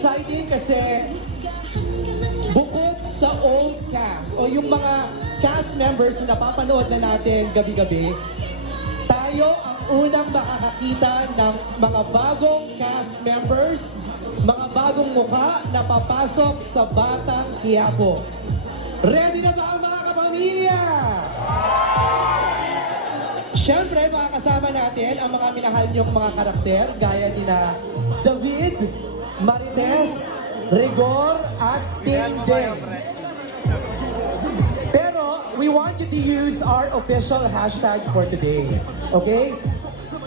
exciting kasi bukod sa old cast o yung mga cast members na napapanood na natin gabi-gabi, tayo ang unang makakakita ng mga bagong cast members, mga bagong mukha na papasok sa Batang Quiapo. Ready na ba ang mga kapamilya? Siyempre, makakasama natin ang mga minahal niyong mga karakter gaya ni na David, Marites, Rigor, at Dingding. Pero, we want you to use our official hashtag for today. Okay?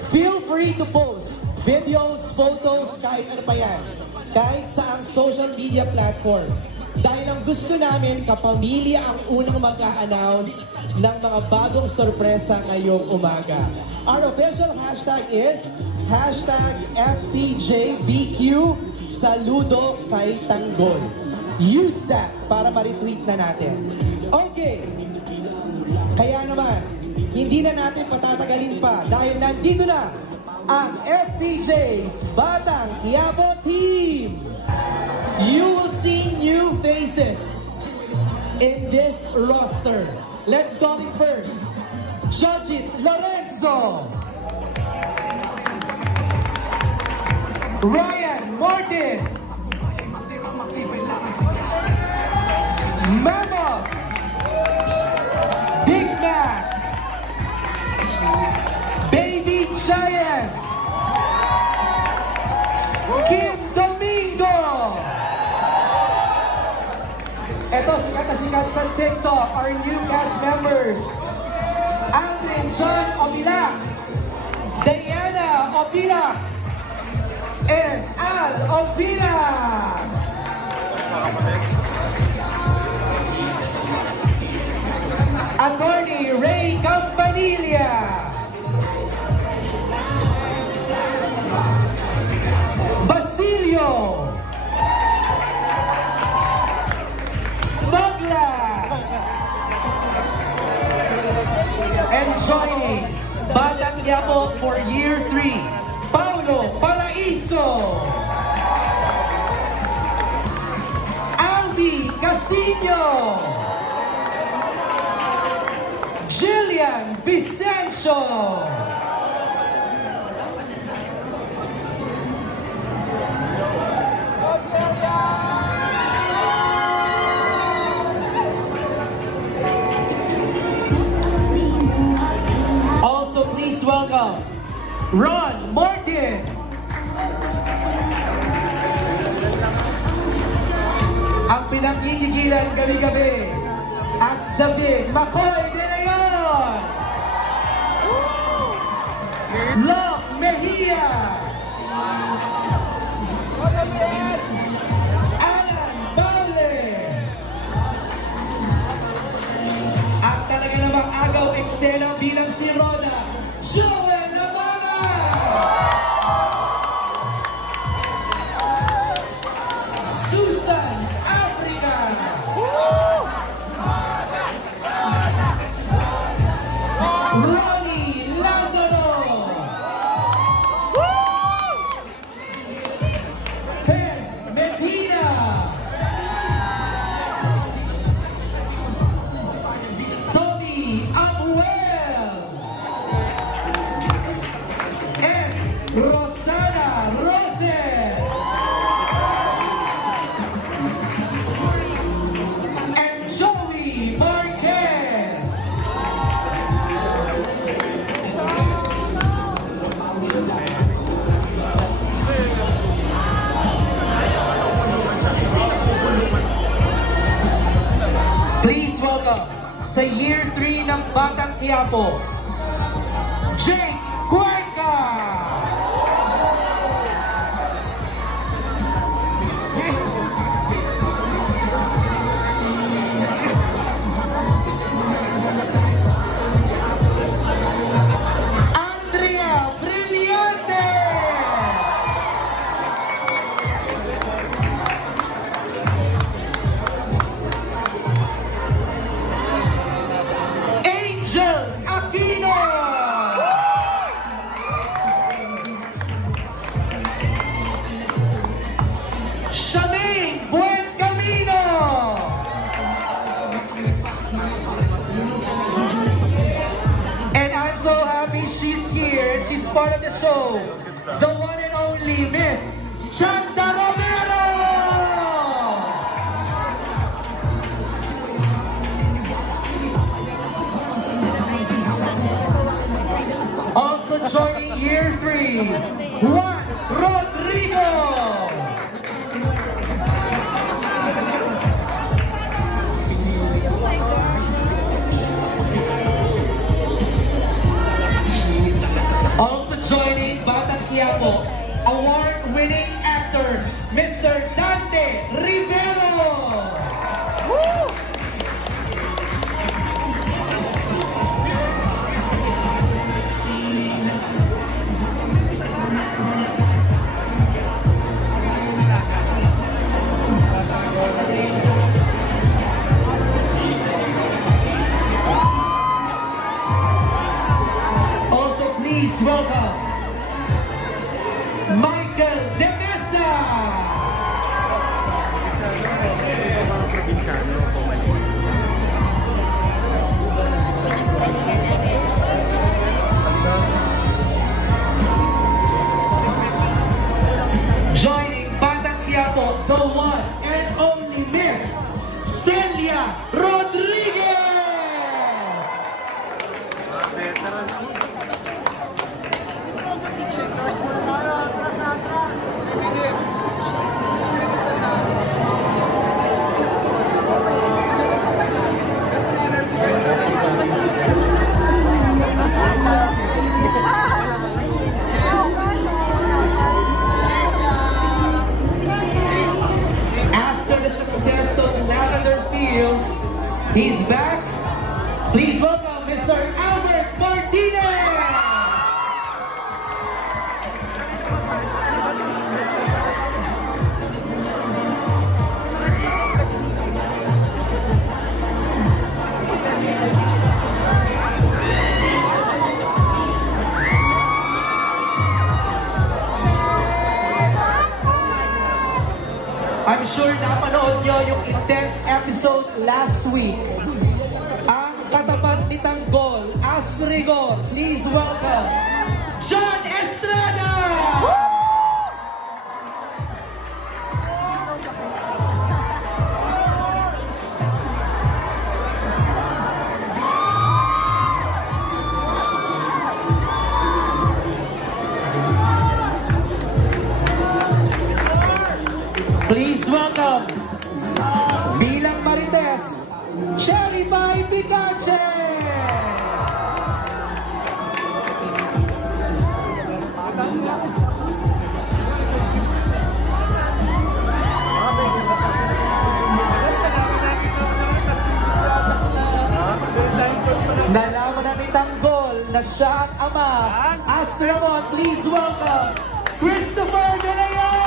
Feel free to post videos, photos, kahit ano pa yan. Kahit sa ang social media platform. Dahil ang gusto namin, kapamilya ang unang mag-a-announce ng mga bagong sorpresa ngayong umaga. Our official hashtag is hashtag FPJBQ Saludo kay Tanggol. Use that para ma-retweet na natin. Okay. Kaya naman, hindi na natin patatagalin pa dahil nandito na ang FPJ's Batang Quiapo Team. You will see new faces in this roster. Let's call it first. Judge it, Lorenzo. Ryan Martin. Memo. Big Mac. Baby Giant. Kim Domingo. Ito, sikat na sikat sa TikTok, our new cast members. Andrin John Obilac, Diana Obilac, and Al Obilac. Attorney Ray Campanilla. Basilio. Smuglass. And joining Batang Quiapo for year 3, Paulo Paraiso. Albi Casino. Jillian Vicencio. Also, please welcome Ron Martin. Ang pinaggigilan gabi-gabi as David Macoy de Leon. Love Mejia. Alan Bale. At talaga namang agaw eksena bilang si Rona, Joel Navarra. Susan Africa. Ronnie Lazaro. Ben Medina. Tony Abuel. And Rosana Roses. And Joey Marquez. Please welcome sa year 3 ng Batang Quiapo, Jake Cuenca. Andrea Brillante. Angel Aquino. part of the show, the one and only Miss Chanda Romero! Also joining year 3, Juan Rodrigo! Also joining Batang Quiapo, award-winning actor, Mr. Dante Rivero! Woo! Also, please welcome Michael De Mesa! Joining Batang Quiapo, the one and only Miss Celia Rodriguez! After the success of Lavender Fields, he's back. Please welcome Mr. Albert Martinez! I'm sure napanood nyo yung intense episode last week. Ang katapat ni Tanggol, Asrigor, please welcome John Estrada! Please welcome Bilang Marites, Cherry Pie Picache! Nalaman na ni Tanggol na siya ang ama. As Ramon, please welcome Christopher De Leon!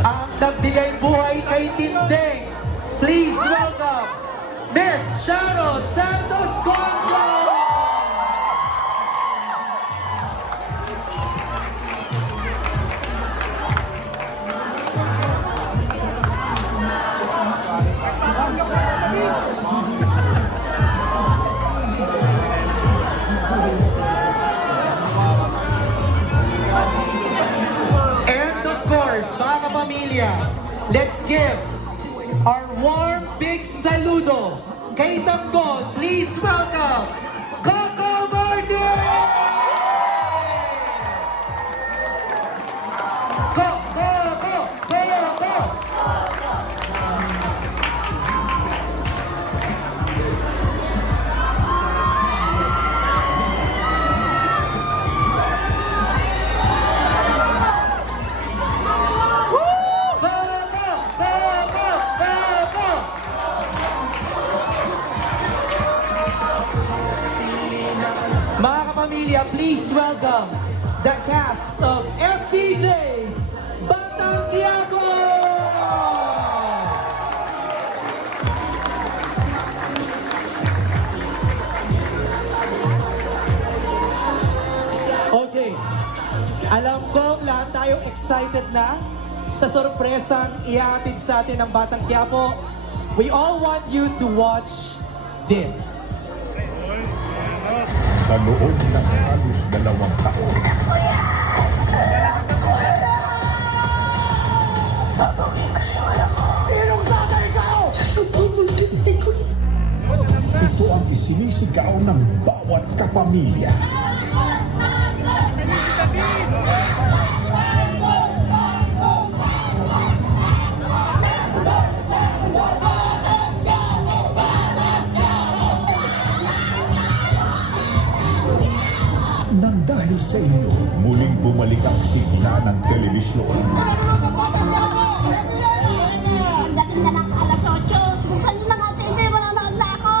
Ang nagbigay buhay kay Tindeng, please welcome Miss Charo Santos Concho! And of course, mga kapamilya, let's give our warm big saludo kay Tanggol. Please welcome Coco Martin! Coco! Mga kapamilya, please welcome the cast of FPJ's Batang Quiapo! Alam ko lahat tayo excited na sa sorpresang ihahatid sa atin ng Batang Quiapo. We all want you to watch this. Sa loob ng halos 2 taon, ito ang isinisigaw ng bawat kapamilya. Nang dahil sa inyo, muling bumalik ang sigla ng telebisyon. Dating na lang alas 8. Buksan mo na nga TV, manonood na ako.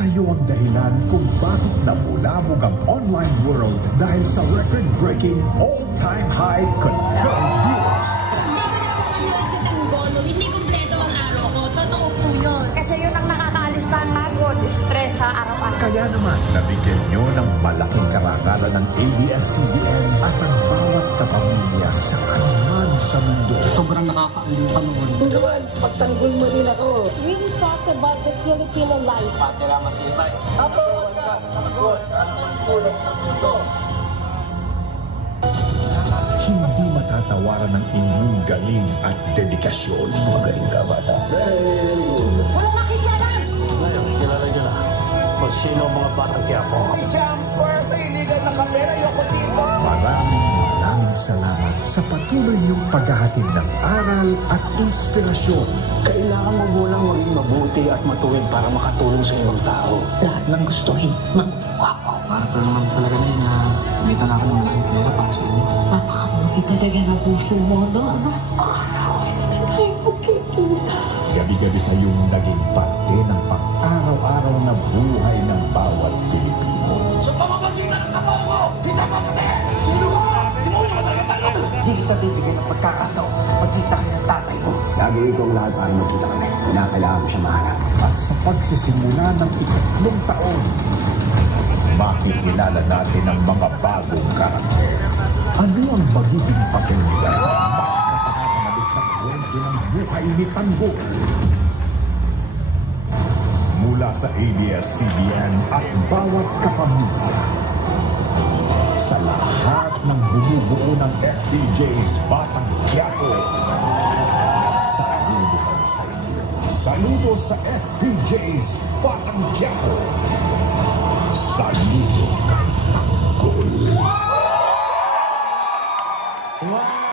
Kayo ang dahilan kung bakit namulabog ang online world dahil sa record-breaking all-time high concurrent viewers. Hindi ko na po manood sa Tanggolo. Hindi kompleto ang araw ko. Totoo po yun. Kasi yun ang nakakaalis ng hagod, stress sa araw-araw. Kaya naman, nabigyan nyo ng malaking karangalan ng ABS-CBN at ang bawat kapamilya sa anuman sa mundo. Sobrang nakakaaling panahon. Naman, pagtanggol mo rin ako. Really talks about the Filipino life. Hindi matatawaran ng inyong galing at dedikasyon. Magaling ka, bata. Walang makikialam! Ngayon, kilala nyo na kung sino ang mga Batang Quiapo. Maraming salamat sa patuloy niyong paghahatid ng aral at inspirasyon. Kailangan magulang maging mabuti at matuwid para makatulong sa ibang tao. Lahat ng gustuhin, magwapo. Para pa naman talaga na may tala ko ng malaking pera para sa inyo. Napakabuti talaga ng puso mo, no? Gabi-gabi kayong naging parte ng pang-araw-araw na buhay ng bawat Pilipino. Hindi kita bibigyan ng pagkakataon. Magkita kayo ng tatay mo. Gagawin ko ang lahat para makita kami. Kinakailangan ko siya mahanap. At sa pagsisimula ng 3 taon, makikilala natin ang mga bagong karakter. Ano ang magiging papel nila sa mas katahatalit na kwento ng buhay ni Tanggol? Mula sa ABS-CBN at bawat kapamilya, sa lahat ng bumubuo ng FPJ's Batang Quiapo, saludo kami sa inyo. Saludo sa FPJ's Batang Quiapo.